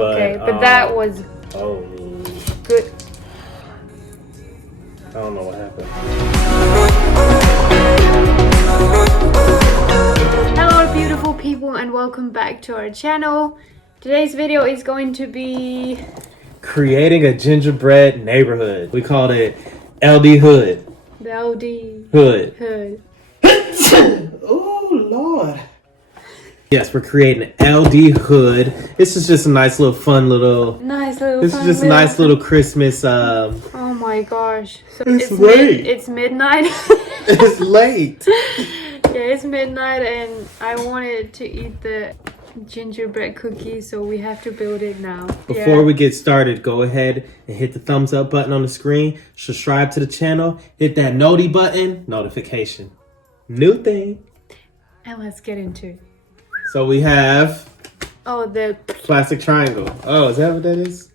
Okay, but that was good. I don't know what happened. Hello beautiful people and welcome back to our channel. Today's video is going to be creating a gingerbread neighborhood. We called it LD Hood. The LD Hood. Oh Lord. Yes, we're creating an LD Hood. This is just a nice little fun little. This is just a nice little Christmas. Oh my gosh! So it's late. It's midnight. It's late. Yeah, it's midnight, and I wanted to eat the gingerbread cookie, so we have to build it now. Before we get started, go ahead and hit the thumbs up button on the screen. Subscribe to the channel. Hit that noti button. Notification. New thing. And let's get into it. So we have the plastic triangle. Oh, is that what that is?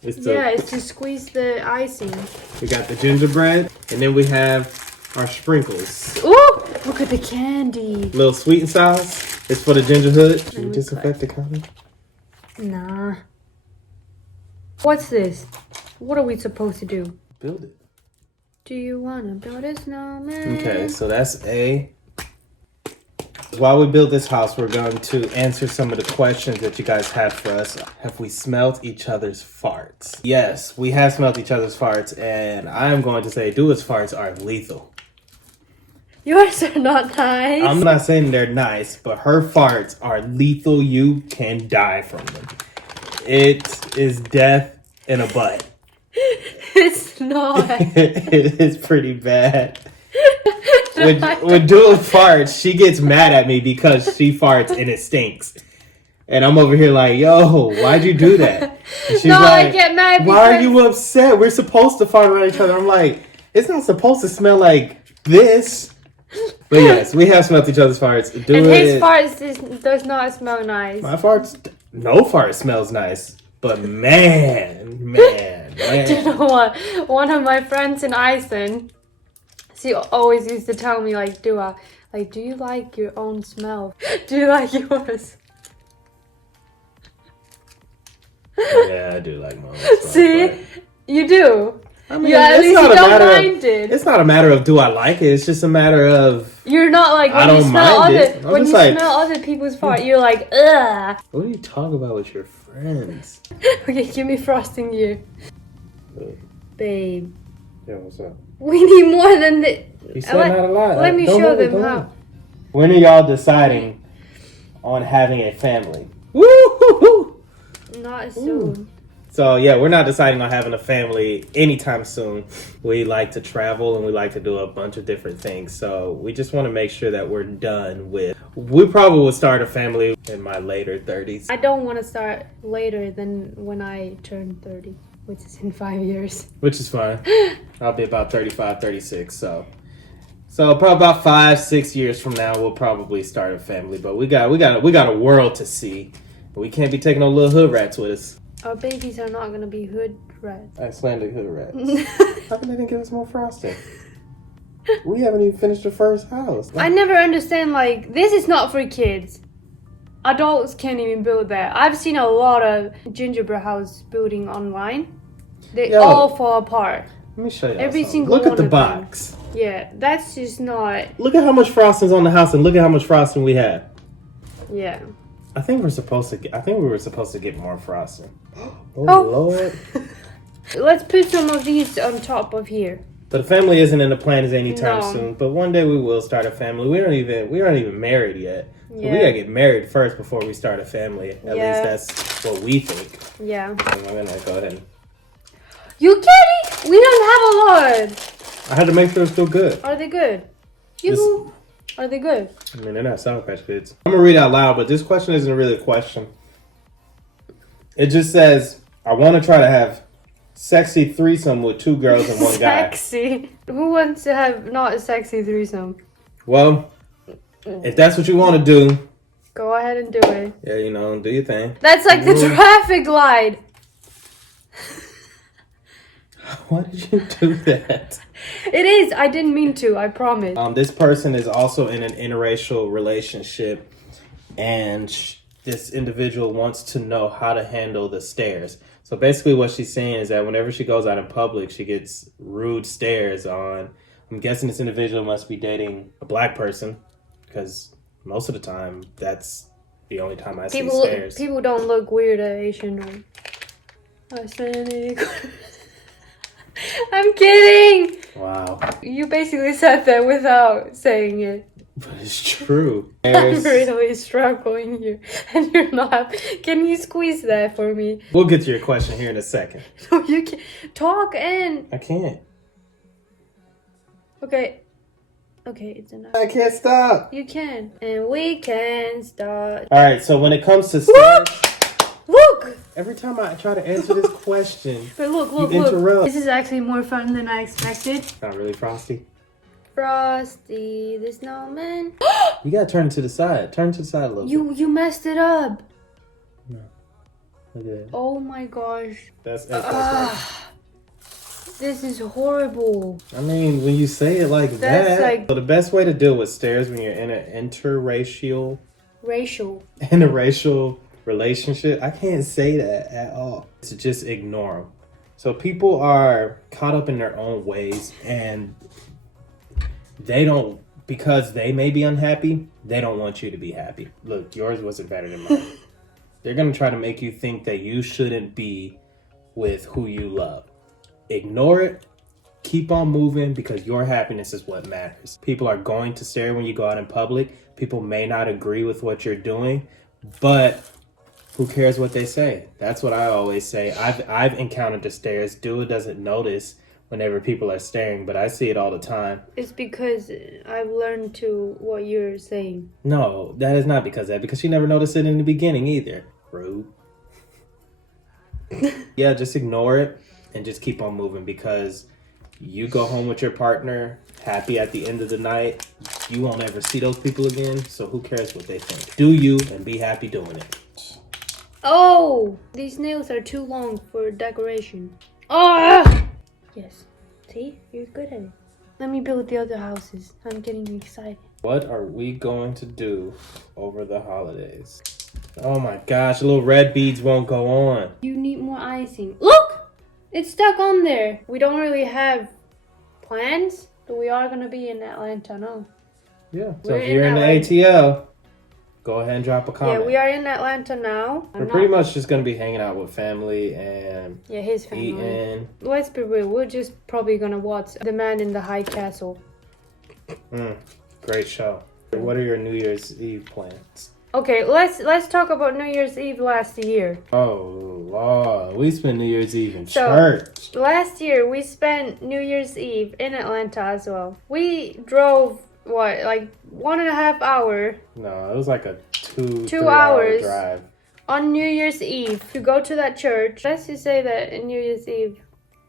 It's to squeeze the icing. We got the gingerbread, and then we have our sprinkles. Ooh, look at the candy. Little sweet and sauce. It's for the ginger hood. Can you disinfect the counter? Nah. What's this? What are we supposed to do? Build it. Do you want to build a snowman? Okay, so that's A. While we build this house, we're going to answer some of the questions that you guys have for us. Have we smelled each other's farts? Yes, we have smelled each other's farts, and I'm going to say Dua's farts are lethal. Yours are not nice. I'm not saying they're nice, but her farts are lethal. You can die from them. It is death in a butt. It's not. It is pretty bad. When Dua farts, she gets mad at me because she farts and it stinks. And I'm over here like, yo, why'd you do that? And she's I get mad because... Why are you upset? We're supposed to fart around each other. I'm like, it's not supposed to smell like this. But yes, we have smelled each other's farts. And his farts does not smell nice. My farts, no fart smells nice. But man. Do you know what? One of my friends in Iceland, she always used to tell me, like, Dua, like, do you like your own smell? Do you like yours? Yeah, I do like my own smell. See? But... you do. I mean, at least you don't mind it. It's not a matter of do I like it. It's just a matter of you're not like when you smell other people's fart. You're like, ugh. What do you talk about with your friends? Okay, give me frosting you, babe. Yeah, what's up? We need more than the. You said not a lot. Let me show them how. When are y'all deciding on having a family? Woo! Not soon. So yeah, we're not deciding on having a family anytime soon. We like to travel and we like to do a bunch of different things. So we just want to make sure that we're done with. We probably will start a family in my later 30s. I don't want to start later than when I turn 30, which is in 5 years. Which is fine. I'll be about 35, 36. So probably about 5-6 years from now, we'll probably start a family. But we got a world to see. We can't be taking no little hood rats with us. Our babies are not going to be hood rats. Icelandic hood rats. How come they didn't give us more frosting? We haven't even finished the first house. I never understand, like, this is not for kids. Adults can't even build that. I've seen a lot of gingerbread house building online. They all fall apart. Let me show you. Every single look one at the of box. Them. Yeah, that's just not... Look at how much frosting's on the house and look at how much frosting we have. Yeah. I think we were supposed to get more frosting. Oh. Lord. Let's put some of these on top of here. So the family isn't in the plans anytime soon, but one day we will start a family. We aren't even married yet. So we gotta get married first before we start a family. At least that's what we think. Yeah. And I'm gonna go ahead and... You kidding? We don't have a lot. I had to make sure it's still good. Are they good? Are they good? I mean, they're not Sour Patch Kids. I'm gonna read out loud, but this question isn't really a question. It just says, I want to try to have sexy threesome with 2 girls and 1 guy. Sexy? Who wants to have not a sexy threesome? Well, if that's what you want to do, go ahead and do it. Yeah, do your thing. That's like the traffic light. Why did you do that? It is. I didn't mean to. I promise. This person is also in an interracial relationship, and this individual wants to know how to handle the stares. So basically what she's saying is that whenever she goes out in public, she gets rude stares on. I'm guessing this individual must be dating a black person, because most of the time that's the only time I see stares. People don't look weird at Asian or Hispanic. I'm kidding. Wow. You basically said that without saying it. But it's true. I'm really struggling here, and you're not. Can you squeeze that for me? We'll get to your question here in a second. No, you can talk and. I can't. Okay, it's enough. I can't stop. You can, and we can start. All right. So when it comes to stares, look. every time I try to answer this question, But look. you interrupt. This is actually more fun than I expected. Not really frosty. Frosty the Snowman. You gotta turn to the side. Turn to the side a little bit. You messed it up. No. Look at that. Oh my gosh. That's This is horrible. I mean, when you say it like That's that, like- so the best way to deal with stares when you're in an interracial relationship, I can't say that at all. To just ignore them. So people are caught up in their own ways, and they don't, because they may be unhappy, they don't want you to be happy. Look, yours wasn't better than mine. They're gonna try to make you think that you shouldn't be with who you love. Ignore it. Keep on moving, because your happiness is what matters. People are going to stare when you go out in public. People may not agree with what you're doing, but who cares what they say? That's what I always say. I've encountered the stares. Dua doesn't notice whenever people are staring, but I see it all the time. It's because I've learned to what you're saying. No, that is not because of that, because she never noticed it in the beginning either. Rude. Yeah, just ignore it and just keep on moving, because you go home with your partner happy at the end of the night. You won't ever see those people again, so who cares what they think? Do you, and be happy doing it. Oh, these nails are too long for decoration. Ah! Yes. See? You're good at it. Let me build the other houses. I'm getting excited. What are we going to do over the holidays? Oh my gosh, the little red beads won't go on. You need more icing. Look! It's stuck on there. We don't really have plans, but we are going to be in Atlanta, no? Yeah, so We're if you're in the Atlanta. ATL, go ahead and drop a comment. Yeah, we are in Atlanta now. We're pretty much just going to be hanging out with family and his family. eating. Let's be real. We're just probably going to watch The Man in the High Castle. Great show. What are your New Year's Eve plans? Okay, let's talk about New Year's Eve last year. Oh, Lord. We spent New Year's Eve in church. Last year, we spent New Year's Eve in Atlanta as well. We drove, like 1.5 hours No, it was like a 2 hours drive. on New Year's Eve to go to that church. Let's just say that in New Year's Eve,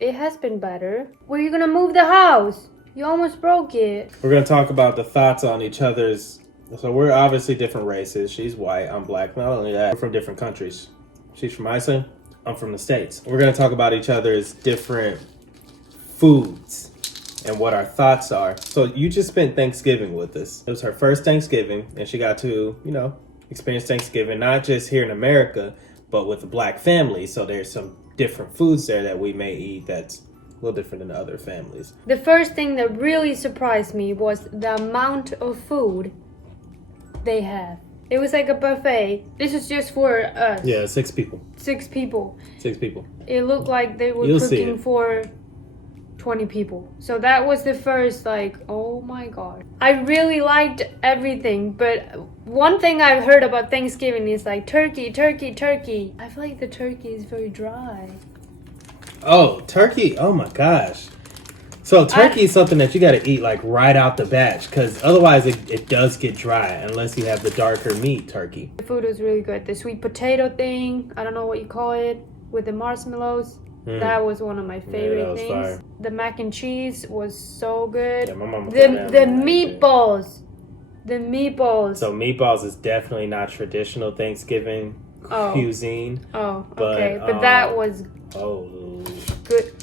it has been better. Were you gonna move the house? You almost broke it. We're going to talk about the thoughts on each other's. So we're obviously different races. She's white, I'm black. Not only that, we're from different countries. She's from Iceland, I'm from the States. We're going to talk about each other's different foods and what our thoughts are. So you just spent Thanksgiving with us. It was her first Thanksgiving, and she got to, experience Thanksgiving, not just here in America, but with a black family. So there's some different foods there that we may eat that's a little different than other families. The first thing that really surprised me was the amount of food they have. It was like a buffet. This is just for us. Yeah, 6 people. 6 people. 6 people. It looked like they were You'll see cooking it. for 20 people. So that was the first, oh my god. I really liked everything, but one thing I've heard about Thanksgiving is turkey. I feel like the turkey is very dry. Oh, turkey. Oh my gosh. So turkey is something that you got to eat right out the batch, because otherwise it does get dry unless you have the darker meat turkey. The food was really good. The sweet potato thing, I don't know what you call it, with the marshmallows. That was one of my favorite things. Fire. The mac and cheese was so good. Yeah, my mama The put that on meatballs. The meatballs. So meatballs is definitely not traditional Thanksgiving cuisine. Oh, but, okay. But that was good.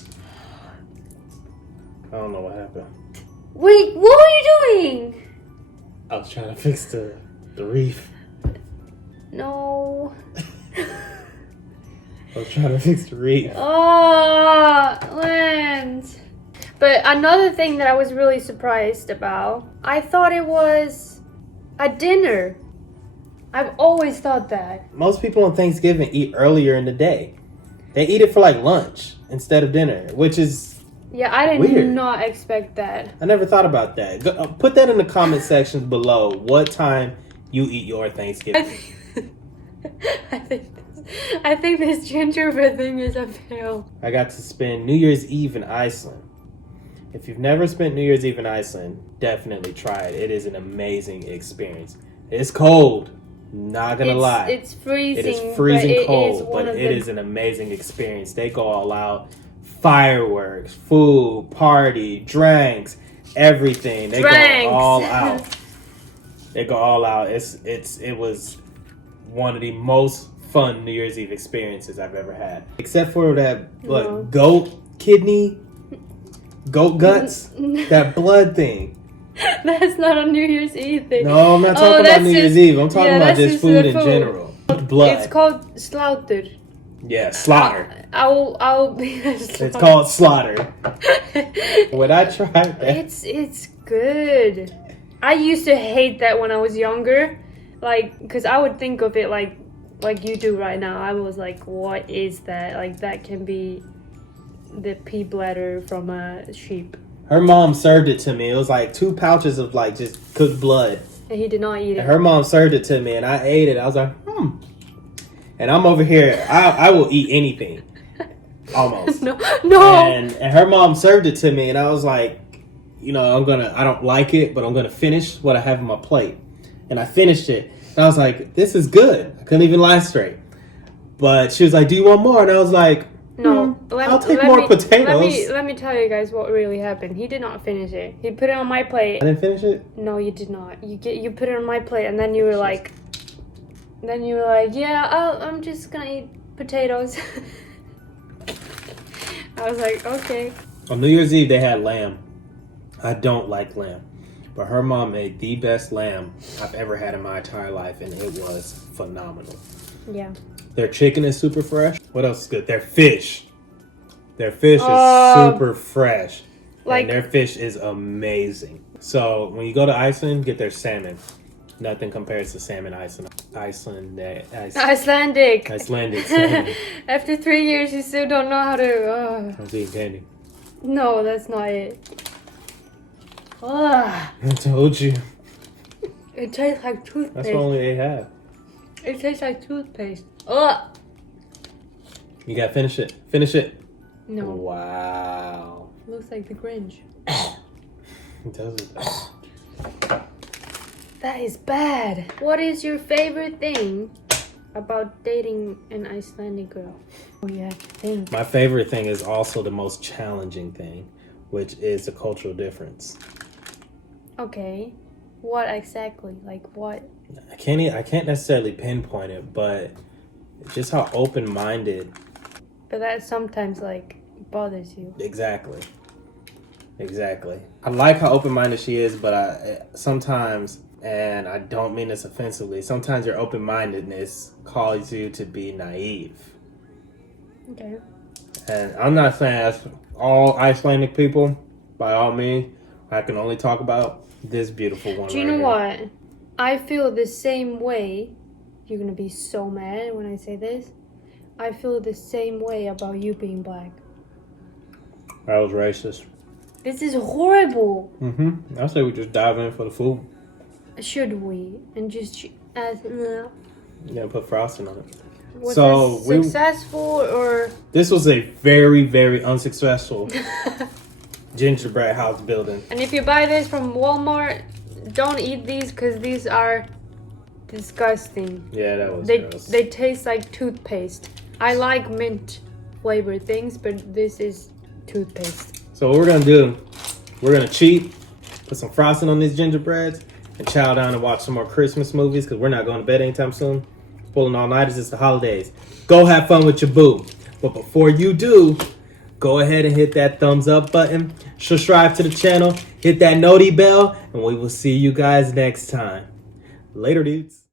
I don't know what happened. Wait, what were you doing? I was trying to fix the reef. No. I was trying to fix the wreath. Oh, Lance. But another thing that I was really surprised about, I thought it was a dinner. I've always thought that. Most people on Thanksgiving eat earlier in the day. They eat it for like lunch instead of dinner, which is Yeah, I did weird. not expect that. I never thought about that. Put that in the comment section below. What time you eat your Thanksgiving? I think this gingerbread thing is a fail. I got to spend New Year's Eve in Iceland. If you've never spent New Year's Eve in Iceland, definitely try it. It is an amazing experience. It's cold. Not gonna lie. It's freezing. It is freezing cold, but it is an amazing experience. They go all out. Fireworks, food, party, drinks, everything. They go all out. They go all out. It was one of the most fun New Year's Eve experiences I've ever had. Except for that goat kidney, goat guts, that blood thing. That's not a New Year's Eve thing. No, I'm not talking about New Year's Eve. I'm talking about just food in general. Blood. It's called slaughter. Yeah, slaughter. I'll be It's called slaughter. When I tried that, it's good. I used to hate that when I was younger, like, because I would think of it like you do right now. I was like, what is that? Like, that can be the pee bladder from a sheep. her mom served it to me. It was like 2 pouches of like just cooked blood. And he did not eat it. And her mom served it to me, and I ate it. I was like, And I'm over here. I will eat anything, almost. No. And her mom served it to me, and I was like, I don't like it, but I'm gonna finish what I have on my plate. And I finished it, and I was like, this is good. I couldn't even lie straight. But she was like, do you want more? And I was like, no. I'll take more potatoes. Let me tell you guys what really happened. He did not finish it. He put it on my plate. I didn't finish it? No, you did not. You put it on my plate, and then you were like, yeah, I'm just gonna eat potatoes. I was like, okay. On New Year's Eve, they had lamb. I don't like lamb. But her mom made the best lamb I've ever had in my entire life, and it was phenomenal. Yeah. Their chicken is super fresh. What else is good? Their fish. Their fish is super fresh. And their fish is amazing. So when you go to Iceland, get their salmon. Nothing compares to salmon Icelandic salmon. After 3 years, you still don't know how to... I was eating candy. No, that's not it. Ugh. I told you. It tastes like toothpaste. That's what only they have. It tastes like toothpaste. Ugh. You gotta finish it. Finish it. No. Wow. It looks like the Grinch. It does. That is bad. What is your favorite thing about dating an Icelandic girl? Oh yeah, think. My favorite thing is also the most challenging thing, which is the cultural difference. Okay. What exactly? Like what? I can't necessarily pinpoint it, but just how open-minded. But that sometimes like bothers you. Exactly. I like how open-minded she is, but sometimes, and I don't mean this offensively, sometimes your open-mindedness calls you to be naive. Okay. And I'm not saying that's all Icelandic people, by all means. I can only talk about this beautiful one. Do you know what? I feel the same way. You're gonna be so mad when I say this. I feel the same way about you being black. That was racist. This is horrible. I say we just dive in for the food. Should we? And just Yeah, put frosting on it. Was so this successful or? This was a very, very unsuccessful gingerbread house building. And if you buy this from Walmart, don't eat these because these are disgusting. Yeah, that was gross. They taste like toothpaste. I like mint flavored things, but this is toothpaste. So what we're gonna do, we're gonna cheat, put some frosting on these gingerbreads, and chow down and watch some more Christmas movies because we're not going to bed anytime soon. Pulling all-nighters, it's the holidays. Go have fun with your boo. But before you do, go ahead and hit that thumbs up button, subscribe to the channel, hit that noti bell, and we will see you guys next time. Later, dudes.